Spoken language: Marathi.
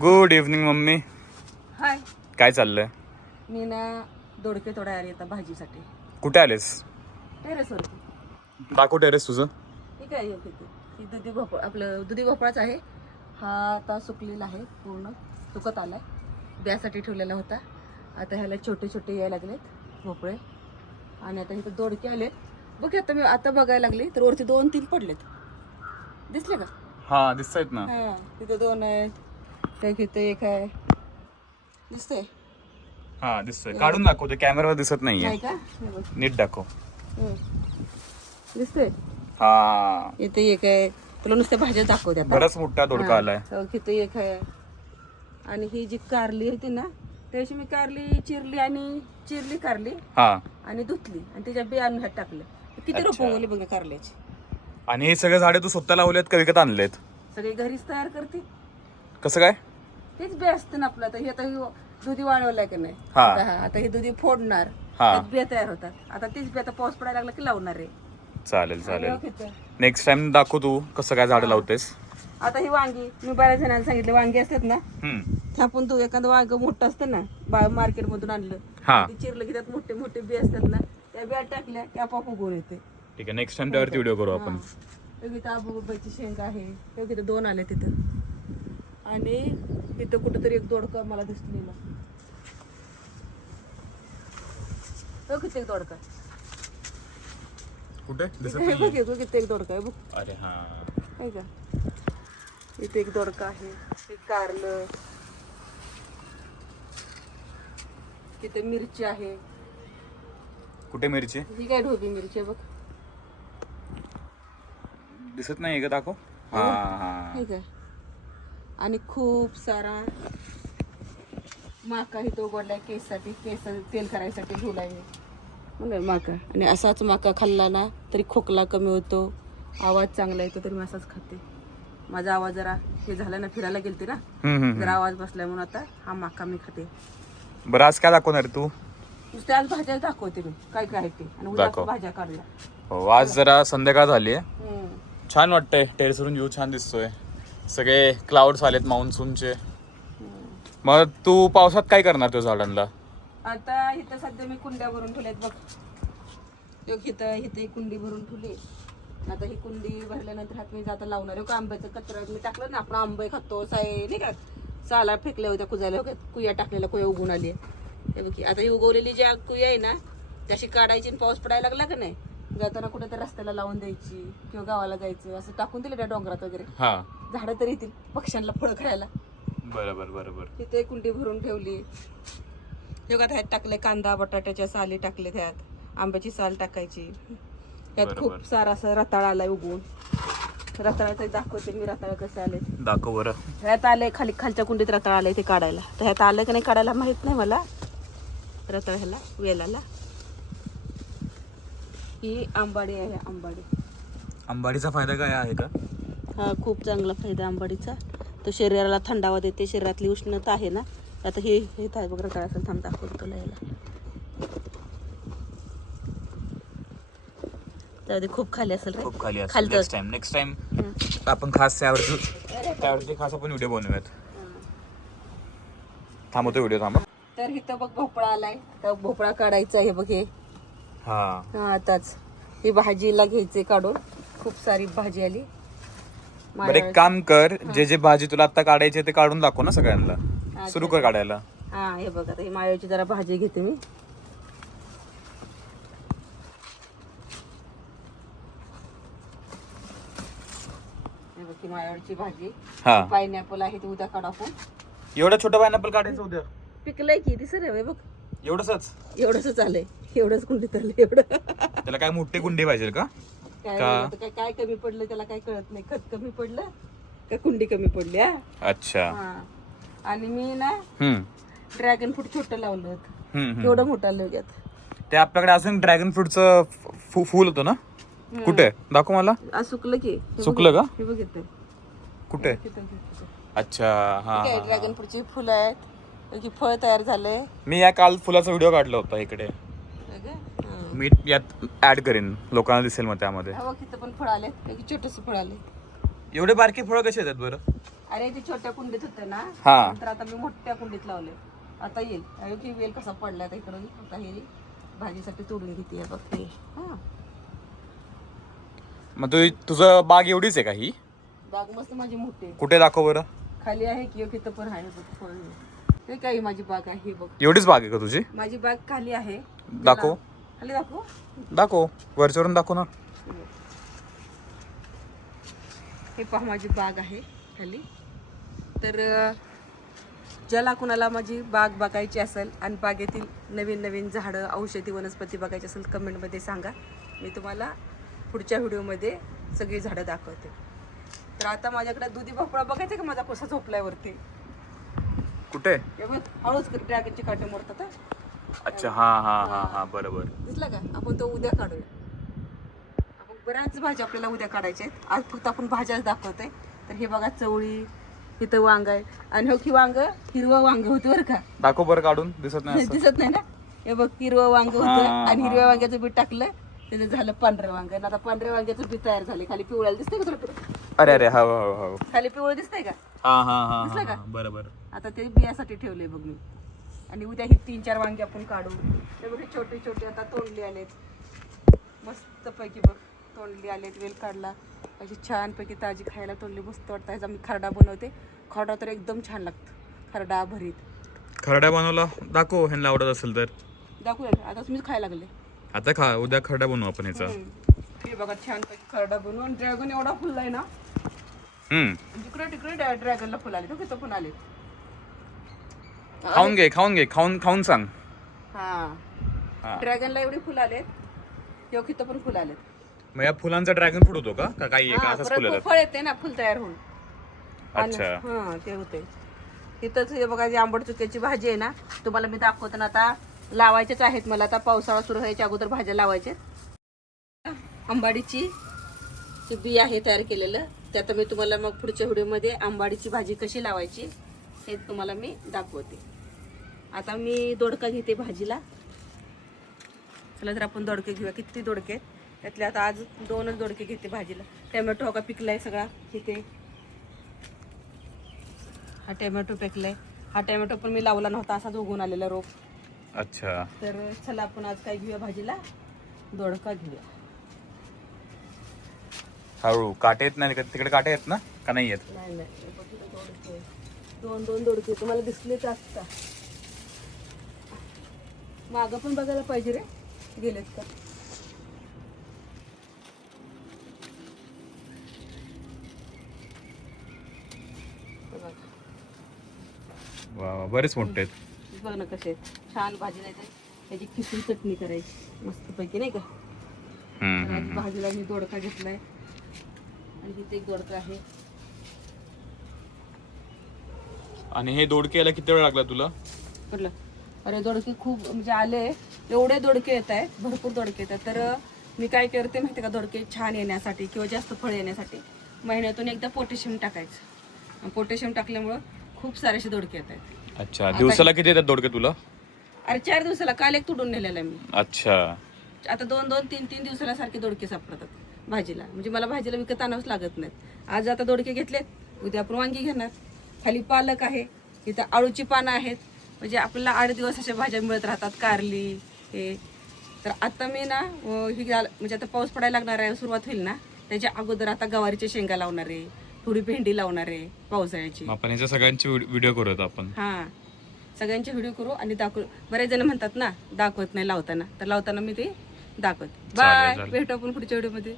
Good evening mummy. हाय. काय चाललंय? मी ना दोडके तोडायला येतात भाजीसाठी. कुठे आलेस? टेरेसवरती. दाखव टेरेस तुझं. ठीक आहे. ही दुधी भोपळा, आपलं दुधी भोपळाच आहे हा. आता सुकलेला आहे, पूर्ण सुकत आलाय. ब्यासाठी ठेवलेला होता. आता ह्याला छोटे छोटे यायला लागलेत भोपळे. आणि आता इथं दोडके आलेत. बघ आता मी आता बघायला लागले तर वरती 2-3 पडलेत. दिसले का? हा दिसतायत ना. हा, तिथे 2 आहेत. इथे एक आहे. दिसतंय? हा दिसतोय. काढून दाखव, ते कॅमेरावर दिसत नाहीये. नाही का? हे बघ. नीट दाखव. दिसतंय? हा इथे एक आहे. तुला नुसत्या भाज्या दाखवते आता. बराच मोठा दोडका आलाय. इथे एक आहे. आणि ही जी कारली होती ना, त्याशी मी कारली चिरली कारली हा आणि धुतली आणि त्याच्या बिया आणून ह्यात टाकलं. किती रोपं उगवली बघा कारल्याची. आणि हे सगळे झाडे तू स्वतः लावलेत का विकत आणलेत? सगळे घरीच तयार करते. कसं काय? तेच बे असतं ना आपलं. आता हे आता दुधी वाळवलाय की नाही. हा. आता हे दुधी फोडणार, हा. त्यात बिया तयार होतात. आता तीच बिया आता पाऊस पडायला लागला की लावणार आहे. चालेल चालेल. आणि इथं. नेक्स्ट टाइम दाखव तू कसं काय झाडं लावतेस. आता ही वांगी मी बऱ्याच जणांना सांगितलं, वांगी असतात ना, आपण तू एखादं वांग मोठं असतं ना मार्केट मधून आणलं, हा ते चिरलं की त्यात मोठे मोठे बी असतात ना, त्या बिया टाकल्या की आपोआप उगवून येते. ठीक आहे, नेक्स्ट टाइम त्यावरती व्हिडिओ करू आपण. तिथं आबूबाईची शेंग आहे. तिथं 2 आले तिथं. आणि तिथं कुठेतरी एक दोडका मला दिसलेला. किती एक दोडका कुठे दिसत हे बघ, किती एक दोडका आहे बघ. अरे हा आहे का? इथे एक दोडका आहे. एक कारलं. तिथे मिरची आहे. कुठे मिरची ही काय ढोबी मिरची आहे बघ. दिसत नाही का? दाखव. हा हा हे काय? आणि खूप सारा माका इथं उघडलाय केससाठी. केस तेल करायसाठी ठेवलाय मी म्हणजे माका. आणि असाच माका खाल्ला ना तरी खोकला कमी होतो, आवाज चांगला येतो. तरी मी असाच खाते. माझा आवाज जरा हे झाला ना, फिरायला गेलते ना, जरा आवाज बसलाय म्हणून आता हा माका मी खाते. बरं आज काय दाखवणार तू? नुसते आज भाज्या दाखवते मी काय काय आहे ते. आणि उद्या भाज्या काढल्या. हो, आज जरा संध्याकाळ झाली आहे. छान वाटतंय. टेरेसवरून व्ह्यू छान दिसतोय. सगळे क्लाउड्स आलेत मान्सूनचे. मग तू पावसात काय करणार तुझ्या झाडांना? आता इथं सध्या मी कुंड्या भरून ठेवल्यात बघ. इथं एक कुंडी भरून ठेवली. आता ही कुंडी भरल्यानंतर हात मी जाता लावणार आहे. आंब्याचं कचरा मी टाकलं ना, आपण आंबे खातो साय नाही का, साला फेकल्या होत्या कुजायला होत्या, कुया टाकलेल्या, कुया उगवून आली. हे बघ, आता ही उगवलेली जी कुया आहे ना, त्याशी काढायची आणि पाऊस पडायला लागला का नाही, जाताना कुठे तर रस्त्याला लावून द्यायची किंवा गावाला जायचं असं टाकून दिलं त्या डोंगरात वगैरे. झाडं तरी येतील पक्ष्यांना फळं खायला. बरोबर बरोबर. तिथे कुंडी भरून ठेवली. योगात ह्यात टाकले कांदा, बटाट्याच्या साली टाकले, त्यात आंब्याची साल टाकायची. त्यात खूप सारा असं रताळ आलाय उगवून. रताळाचं दाखवते मी, रताळ कसे आले दाखव बरं. ह्यात आले खालच्या कुंडीत रताळ आलंय ते काढायला. तर ह्यात आलं की नाही काढायला माहित नाही मला. रताळ ह्याला वेलाला ही आंबाडी आहे. आंबाडीचा फायदा काय आहे का? हा, खूप चांगला फायदा आंबाडीचा. तो शरीराला थंडावा देते. शरीरातली उष्णता आहे ना, आता हे आहे बघ रताळ असेल. थांब दाखवतो तुला. याला त्यामध्ये खूप खाली असेल रे. खूप खाली असेल. नेक्स्ट टाइम आपण खास त्यावरती खास आपण व्हिडिओ बनवूयात. थांबवतो व्हिडिओ, थांबा. तर इथं बघ भोपळा आलाय. तर भोपळा काढायचा आहे बघ. हे हा आताच ही भाजीला घ्यायचे काढून. खूप सारी भाजी आली. बरं एक काम कर, जे भाजी तुला आता काढायची ते काढून दाखव ना सगळ्यांना. सुरू कर काढायला. हा, हे बघ आता ही माळ्याची जरा भाजी घेते मी. हे बघ ही माळ्याची भाजी. पायनॅपल आहे ते उद्या काढू आपण. एवढं छोटं पायनॅपल काढायचं उद्या? पिकलंय की दिसत रे बघ. एवढंच आलंय. एवढंच कुंडी तरलं एवढं. त्याला काय मोठी कुंडी पाहिजे का? काय कमी पडलं त्याला काय कळत नाही. खत कमी पडलं का कुंडी कमी पडली. अच्छा. आणि मी ना ड्रॅगन फ्रूट छोटं लावलं होतं. एवढं मोठं आलं. ते आपल्याकडे अजून ड्रॅगन फ्रूटचं फूल होतं ना? कुठे दाखव मला. सुकलं की. सुकलं का? हे बघितलं कुठे? अच्छा. हा, ड्रॅगन फ्रूटची फुलं आहेत की फळ तयार झालंय. मी या काल फुलाचा व्हिडिओ काढला होता इकडे. मी यात ऍड करेन, लोकांना दिसेल मग त्यामध्ये. पण फळ आले, छोटस फळ आले. एवढे बारकी फळं कशी येतात बरं? अरे ते छोट्या कुंडीत होतं ना, हा. नंतर आता मी मोठ्या कुंडीत लावले. आता येईल. अरे की वेल कसा पडला आता इकडून. आता हे भाजीसाठी तोडून घेते बघ ते. हा, मग तुझं बाग एवढीच आहे का ही? बाग मस्त माझी मोठी आहे. कुठे दाखव बरं. खाली आहे की इथं पण आहे बघ फळ. हे काही माझी बाग आहे, हे बघ. एवढीच बाग आहे का तुझी? माझी बाग खाली आहे. दाखव. खाली दाखव. दाखव, वरच्यावरून दाखव ना. हे पहा माझी बाग आहे खाली. तर ज्याला कुणाला माझी बाग बघायची असेल आणि बागेतील नवीन नवीन झाडं, औषधी वनस्पती बघायची असेल कमेंटमध्ये सांगा. मी तुम्हाला पुढच्या व्हिडिओमध्ये सगळी झाडं दाखवते. तर आता माझ्याकडे दुधी भोपळा बघायचा का माझा कसा झोपलाय वरती. कुठे? हे बघ, हळूच ड्रॅगनचे काटे मोडतात. हा. अच्छा, हा हा हा हा, बरोबर. दिसला का? आपण तो उद्या काढूया. आपण बऱ्याच भाज्या आपल्याला उद्या काढायच्या आहेत. आज फक्त आपण भाज्याच दाखवतोय. तर हे बघा चवळी, इथं वांग आहे. आणि हो की वांग हिरवं वांग होतं बरं का. दाखव बरं काढून, दिसत नाही असं. दिसत नाही ना. हे बघ हिरवं वांग होतं हा, आणि हा. हिरव्या वांग्याचं बीट टाकलं, त्याचं झालं पांढरं वांग. आणि आता पांढऱ्या वांग्याचं बीट तयार झाले. खाली पिवळ्याला दिसतंय का तुला? अरे अरे, हा हा हा खाली पिवळं दिसतंय का? हा हा हा दिसलं का? हा, बरोबर. आता ते बियासाठी ठेवले बघ मी. आणि उद्या ही 3-4 वांगे आपण काढू. ते बघ, छोटे छोटे आता तोंडली आलेत. मस्त पैकी बघ तोंडली आलेत. वेल काढला अशी छान पैकी ताजी खायला तोंडली मस्त वाटतं. ह्याचा मी खरडा बनवते. खरडा तर एकदम छान लागतं. खरडा भरीत. खरडा बनवला दाखव, ह्यांना आवडत असेल तर. दाखवूया आता मीच खायला लागले. आता खा, उद्या खरडा बनवू आपण याचा. हे बघा छान पैकी खरडा बनवून. ड्रॅगन एवढा फुललाय ना, जिकडे तिकडे ड्रॅगनला फुल आले. तिथं पण आले. खाऊन घे, खाऊन घे, खाऊन सांग. हा, ड्रॅगनला एवढे फुल आलेत. तेव्हा तिथं पण फुल आलेत. मग या फुलांचा ड्रॅगन फ्रूट होतो का काही हा, असंच परत फुल येतात? फळ येते ना फुल तयार होऊन. अच्छा. हा, ते होते. इथंच हे बघा जी आंबट चुक्याची भाजी आहे ना, तुम्हाला मी दाखवतो ना. आता लावायच्याच आहेत मला. आता पावसाळा सुरू व्हायच्या अगोदर भाज्या लावायच्या. आंबाडीची बी आहे तयार केलेलं. ते आता मी तुम्हाला मग पुढच्या व्हिडिओमध्ये आंबाडीची भाजी कशी लावायची हे तुम्हाला मी दाखवते. आता मी दोडका घेते भाजीला. चला तर आपण दोडके घेऊया. किती दोडके आहेत त्यातले आता आज 2च दोडके घेते भाजीला. टोमॅटो का पिकलाय सगळा तिथे. हा टोमॅटो पिकलाय. हा टोमॅटो पण मी लावला नव्हता, असाच उगवून आलेला रोप. अच्छा. तर चला आपण आज काय घेऊया भाजीला, दोडका घेऊया. हळू. काटे येत नाही का तिकडे? काटे आहेत ना का नाही येत? नाही दोडके, 2 दोडके तुम्हाला दिसलेच असता. मागं पण बघायला पाहिजे रे, गेलेत का. वा, बरेच मोठे आहेत. बघ ना कसे आहेत. छान भाजी नाही तर त्याची खिसून चटणी करायची मस्त पैकी, नाही का. तर आज भाजीला मी दोडका घेतलाय आणि इथे एक दोडका आहे. आणि हे दोडके यायला किती वेळ लागला तुला? म्हटलं अरे दोडके खूप म्हणजे आले, एवढे दोडके येत आहेत, भरपूर दोडके येतात. तर मी काय करते माहिती का, दोडके छान येण्यासाठी किंवा जास्त फळ येण्यासाठी महिन्यातून एकदा पोटॅशियम टाकायचं. पोटॅशियम टाकल्यामुळं खूप सारेसे दोडके येत आहेत. अच्छा, दिवसाला किती येतात दोडके तुला? अरे 4 दिवसाला, काल एक तुडून नेलेला मी. अच्छा. आता 2-2, 3-3 दिवसाला सारखे दोडके सापडतात भाजीला. म्हणजे मला भाजीला विकत आणावंच लागत नाहीत. आज आता दोडके घेतलेत, उद्या आपण वांगी घेणार. खाली पालक आहे, इथं आळूची पानं आहेत. म्हणजे आपल्याला 8 दिवस अशा भाज्या मिळत राहतात. कारली हे. तर आता मी ना म्हणजे आता पाऊस पडायला लागणार आहे, सुरुवात होईल ना, त्याच्या अगोदर आता गवारीच्या शेंगा लावणार आहे, थोडी भेंडी लावणार आहे पावसाळ्याची. आपण याच्या सगळ्यांची व्हिडिओ करूयात आपण. हा, सगळ्यांचे व्हिडिओ करू आणि दाखवू. बरेच जण म्हणतात ना दाखवत नाही लावताना, तर लावताना मी ते दाखवत. बाय, भेटू आपण पुढच्या व्हिडिओमध्ये.